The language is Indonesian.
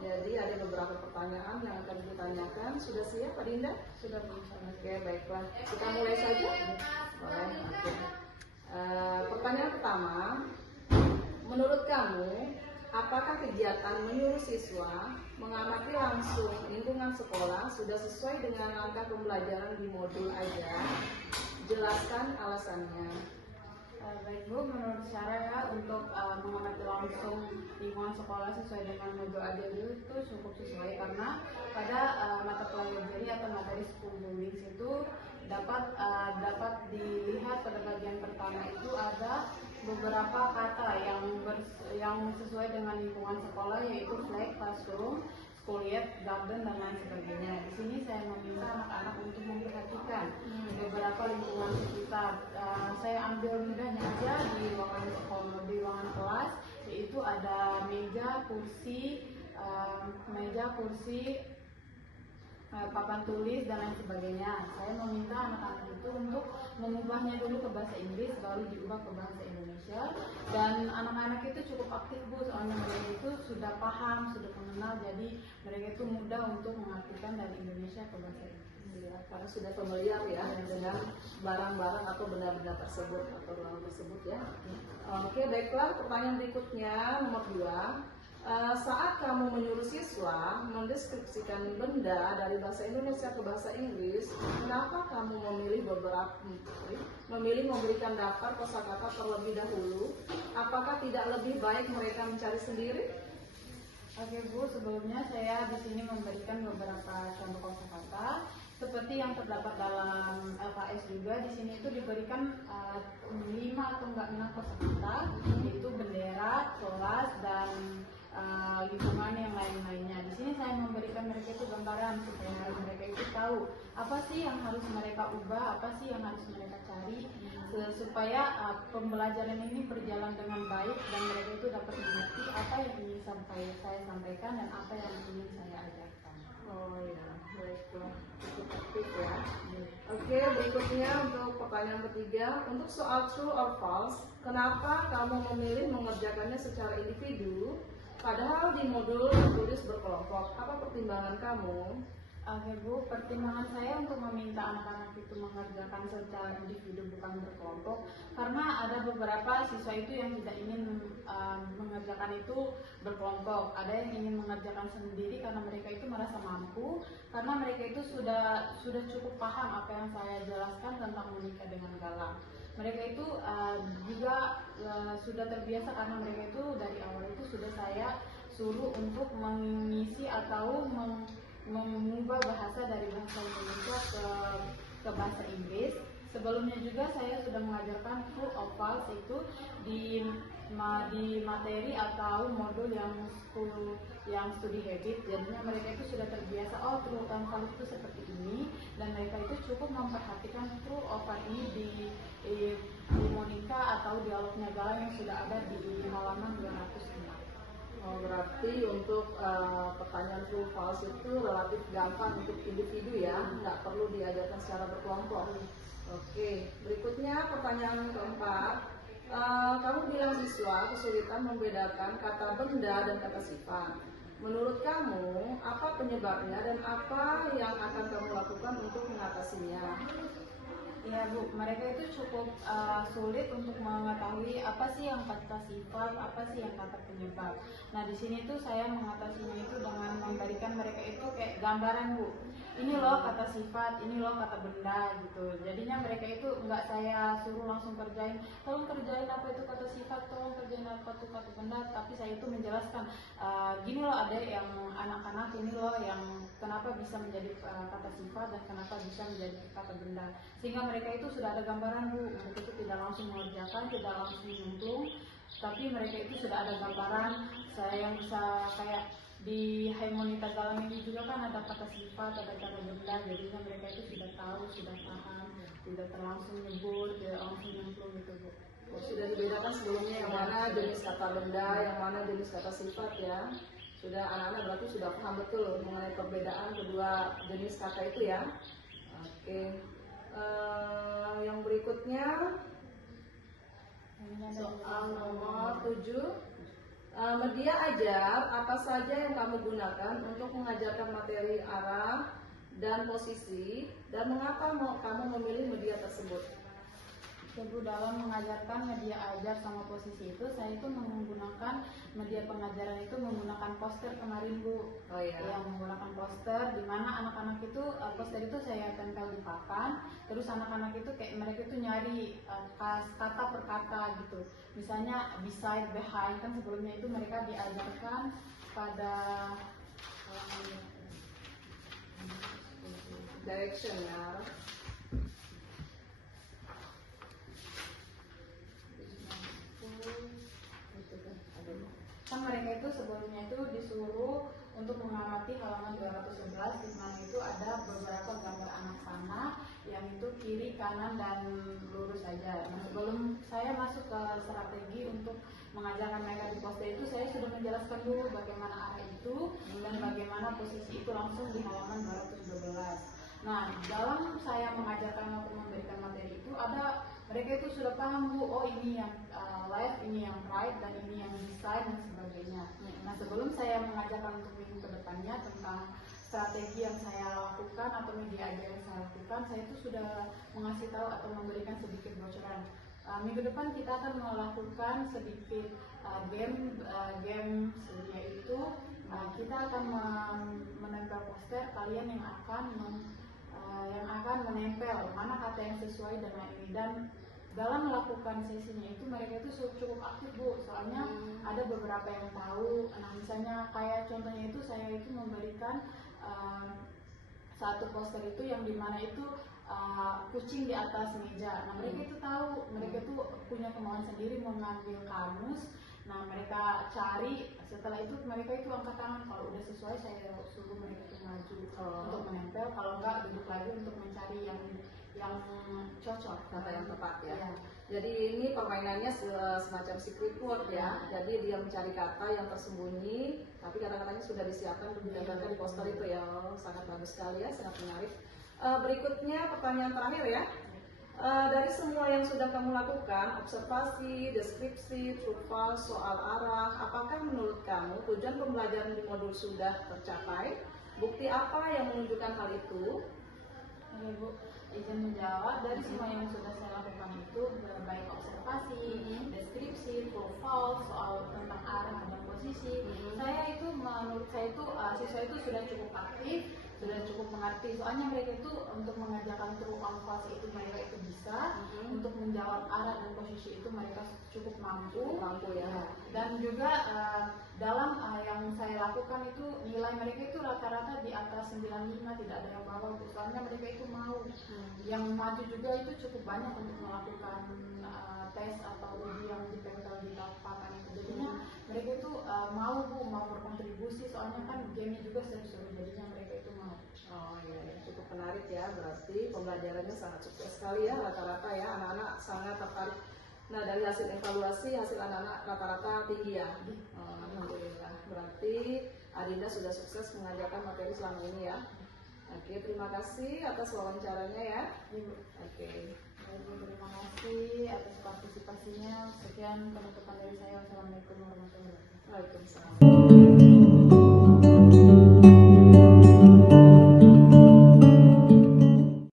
Jadi ada beberapa pertanyaan yang akan ditanyakan. Sudah siap, Pak Dinda? Sudah bisa. Oke, baiklah. Kita mulai saja. Boleh. Oke. Pertanyaan pertama, menurut kamu, apakah kegiatan menyuruh siswa mengamati langsung lingkungan sekolah sudah sesuai dengan langkah pembelajaran di modul ajar? Jelaskan alasannya. Baik Bu, menurut saya ya untuk mengamati langsung lingkungan sekolah sesuai dengan modul ajar itu cukup sesuai karena pada mata pelajaran atau materi school buildings itu dapat dilihat pada bagian pertama itu ada beberapa kata yang sesuai dengan lingkungan sekolah, yaitu flag, classroom, school-yard, garden, dan lain sebagainya. Di sini saya meminta anak-anak untuk memperhatikan beberapa lingkungan sekitar. Saya ambil mudahnya aja di ruangan sekolah, di ruangan kelas, yaitu ada meja, kursi, papan tulis, dan lain sebagainya. Saya meminta anak-anak itu untuk mengubahnya dulu ke bahasa Inggris, baru diubah ke bahasa Indonesia. Dan anak-anak itu cukup aktif Bu, soalnya mereka itu sudah paham, sudah mengenal, jadi mereka itu mudah untuk mengartikan dari Indonesia ke bahasa Inggris. Ya, karena sudah familiar ya dengan barang-barang atau benda-benda tersebut atau ruangan tersebut ya. Oke, baiklah. Pertanyaan berikutnya nomor 2. Saat kamu menyuruh siswa mendeskripsikan benda dari bahasa Indonesia ke bahasa Inggris, kenapa kamu memilih memberikan daftar kosakata terlebih dahulu? Apakah tidak lebih baik mereka mencari sendiri? Oke Bu, sebelumnya saya di sini memberikan beberapa contoh kosakata seperti yang terdapat dalam LKS juga. Di sini itu diberikan 5 atau enggak 6 kosakata, yaitu bendera, kelas, dan lingkungan yang lain-lainnya. Di sini saya memberikan mereka itu gambaran supaya mereka itu tahu apa sih yang harus mereka ubah, apa sih yang harus mereka cari, supaya pembelajaran ini berjalan dengan baik dan mereka itu dapat mengerti apa yang ingin saya sampaikan dan apa yang ingin saya ajarkan. Oh ya, baiklah, cukup aktif ya. Oke, berikutnya untuk pertanyaan ketiga, untuk soal true or false, kenapa kamu memilih mengerjakannya secara individu, padahal di modul tertulis berkelompok? Apa pertimbangan kamu? Oke Bu, pertimbangan saya untuk meminta anak-anak itu mengerjakan secara individu bukan berkelompok karena ada beberapa siswa itu yang tidak ingin mengerjakan itu berkelompok. Ada yang ingin mengerjakan sendiri karena mereka itu merasa mampu, karena mereka itu sudah cukup paham apa yang saya jelaskan tentang menikah dengan galang. Mereka itu juga sudah terbiasa karena mereka itu dari awal itu sudah saya suruh untuk mengisi atau mengubah bahasa dari bahasa Indonesia ke bahasa Inggris. Sebelumnya juga saya sudah mengajarkan true or false itu di materi atau modul yang studi habit. Jadinya mereka itu sudah terbiasa, oh true dan false itu seperti ini, dan mereka itu cukup memperhatikan true or false ini di Monica atau dialognya Galang yang sudah ada di halaman 206. Oh, berarti untuk pertanyaan true false itu relatif gampang untuk individu ya, nggak perlu diajarkan secara berkelompok. Oke, berikutnya pertanyaan keempat. Kamu bilang siswa kesulitan membedakan kata benda dan kata sifat. Menurut kamu, apa penyebabnya dan apa yang akan kamu lakukan untuk mengatasinya? Ya Bu, mereka itu cukup sulit untuk mengetahui apa sih yang kata sifat, apa sih yang kata penyebab. Nah di sini tuh saya mengatasinya itu dengan memberikan mereka itu kayak gambaran Bu. Ini loh kata sifat, ini loh kata benda gitu. Jadinya mereka itu nggak saya suruh langsung kerjain, tolong kerjain apa itu kata sifat, tolong kerjain apa itu kata benda. Tapi saya itu menjelaskan, gini loh ada yang anak-anak ini loh yang kenapa bisa menjadi kata sifat dan kenapa bisa menjadi kata benda. Sehingga mereka itu sudah ada gambaran Bu, mereka itu tidak langsung mengerjakan, tidak langsung nyemplung, tapi mereka itu sudah ada gambaran. Saya yang bisa kayak di Monita Galang ini juga kan ada kata sifat, ada kata benda, jadinya mereka itu sudah tahu, sudah paham, tidak terlangsung nyebur, tidak langsung nyemplung gitu Bu. Sudah dibedakan sebelumnya yang mana jenis kata benda, yang mana jenis kata sifat ya. Sudah anak-anak berarti sudah paham betul mengenai perbedaan kedua jenis kata itu ya. Oke. Yang berikutnya soal nomor 7. Media ajar apa saja yang kamu gunakan untuk mengajarkan materi arah dan posisi, dan mengapa kamu memilih media tersebut? Ibu, dalam mengajarkan media ajar sama posisi itu, saya itu menggunakan media pengajaran itu menggunakan poster kemarin, Bu. Oh iya. Ya, menggunakan poster di mana anak-anak itu poster itu saya tempel di papan, terus anak-anak itu kayak mereka itu nyari kata per kata gitu. Misalnya beside, behind, kan sebelumnya itu mereka diajarkan pada direction ya. Kan mereka itu sebelumnya itu disuruh untuk mengamati halaman 211, di mana itu ada beberapa gambar anak panah yang itu kiri, kanan, dan lurus saja. Nah, sebelum saya masuk ke strategi untuk mengajarkan mereka di poster itu, saya sudah menjelaskan dulu bagaimana arah itu dan bagaimana posisi itu langsung di halaman 212. Nah, dalam saya mengajarkan atau memberikan materi itu ada mereka itu sudah paham, Bu, oh ini yang left, ini yang right, dan ini yang beside dan sebagainya. Nah, sebelum saya mengajarkan untuk minggu ke depannya tentang strategi yang saya lakukan atau media ajar yang saya lakukan, saya itu sudah mengasih tahu atau memberikan sedikit bocoran. Minggu depan kita akan melakukan sedikit game, yaitu kita akan menempel poster, kalian yang akan menempel mana kata yang sesuai dengan ini, dan dalam melakukan sesinya itu mereka itu cukup aktif, Bu, soalnya ada beberapa yang tahu. Nah, misalnya kayak contohnya itu saya itu memberikan satu poster itu yang dimana itu kucing di atas meja. Nah, mereka itu tahu, mereka itu punya kemauan sendiri mengambil kamus. Nah, mereka cari, setelah itu mereka itu angkat tangan, kalau udah sesuai saya suruh mereka itu maju untuk menempel, kalau enggak duduk lagi untuk mencari yang cocok, Kata yang tepat ya. Ya. Jadi ini permainannya semacam secret word ya. Jadi dia mencari kata yang tersembunyi, tapi kata-katanya sudah disiapkan untuk ditempelkan di poster itu ya. Sangat bagus sekali ya, sangat menarik. Berikutnya pertanyaan terakhir ya. Dari semua yang sudah kamu lakukan, observasi, deskripsi, true false, soal arah, apakah menurut kamu tujuan pembelajaran di modul sudah tercapai? Bukti apa yang menunjukkan hal itu? Oke, Bu, izin menjawab. Dari semua yang sudah saya lakukan itu, baik observasi, deskripsi, true false, soal tentang arah dan posisi, saya itu menurut saya itu siswa itu sudah cukup aktif, sudah cukup mengerti. Soalnya mereka itu untuk mengajarkan true and false itu mereka itu bisa, untuk menjawab arah dan posisi itu mereka cukup mampu Ya. Dan juga dalam yang saya lakukan itu nilai mereka itu rata-rata di atas 95, tidak ada yang bawah. Soalnya mereka itu mau. Yang maju juga itu cukup banyak untuk melakukan tes atau uji yang ditempel di papan itu. Jadinya mereka itu mau berkontribusi, soalnya kan game juga seru-seru, jadinya mereka itu mau. Oh iya, cukup menarik ya. Berarti pembelajarannya sangat sukses sekali ya, rata-rata ya, anak-anak sangat tertarik. Nah, dari hasil evaluasi, hasil anak-anak rata-rata tinggi ya. Alhamdulillah. Berarti Adinda sudah sukses mengajarkan materi selama ini ya. Oke, terima kasih atas wawancaranya ya. Oke. Terima kasih atas partisipasinya. Sekian penutupan dari saya. Wassalamualaikum warahmatullahi wabarakatuh. Waalaikumsalam.